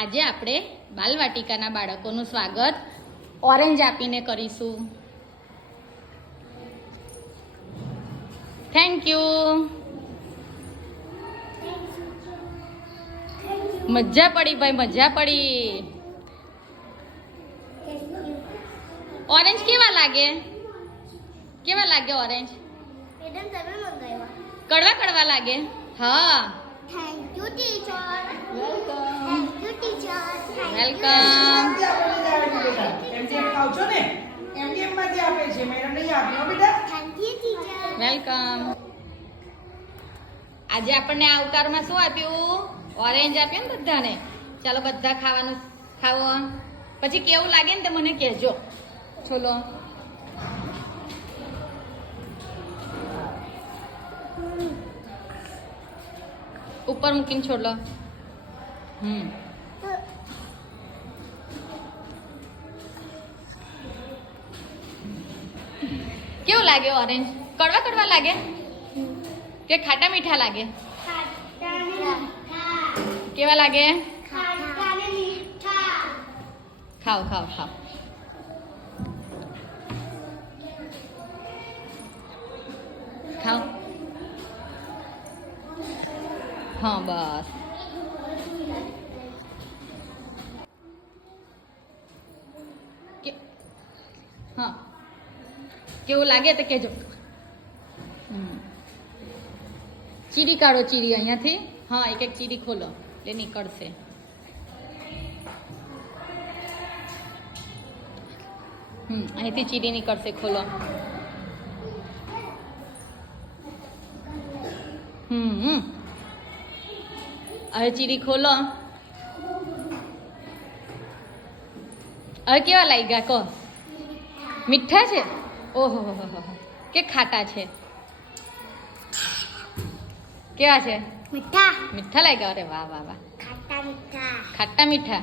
આજે આપણે બાલવાટિકાના બાળકોનું સ્વાગત ઓરેન્જ આપીને કરીશું. Thank you. મજા પડી ભાઈ, મજા પડી. ઓરેન્જ કેવા લાગે? કેવા લાગે ઓરેન્જ? મેડમ તમે મંગાવ્યા. કડવા કડવા લાગે? હા. Thank you teacher. Welcome. Thank you teacher. Welcome. MDM ખાવ છો ને? એમડીએમ માંથી આપે છે, મેડમ નહીં આપ્યો બેટા. Thank you teacher. વેલકમ. આજે આપણને આવકારમાં શું આપ્યું? ઓરેન્જ આપ્યું ને બધાને. ચાલો બધા ખાવાનું ખાવો. પછી કેવું લાગે ને તો મને કહેજો. છોલો ઉપર મૂકીને છોડલો. કેવું લાગે ઓરેન્જ? કડવા કડવા લાગે કે ખાટા મીઠા લાગે? કેવા લાગે? ખાટા ને મીઠા. ખાઓ ખાઓ ખાઓ. ખાઓ. હા બસ. હા કેવું લાગે તો કહેજો. ચીરી કાઢો, ચીરી અહીંયાથી. હા એક એક ચીરી ખોલો એટલે નીકળશે. અહીંથી ચીરી નીકળશે, ખોલો. હવે ચીરી ખોલો. હવે કેવા લાગ્યા કહો? મીઠા છે? ઓહો કે ખાટા છે? કેવા છે? મીઠા. મીઠા લાગ્યા? અરે વાહ વાહ વાહ. ખાટા મીઠા. ખાટા મીઠા.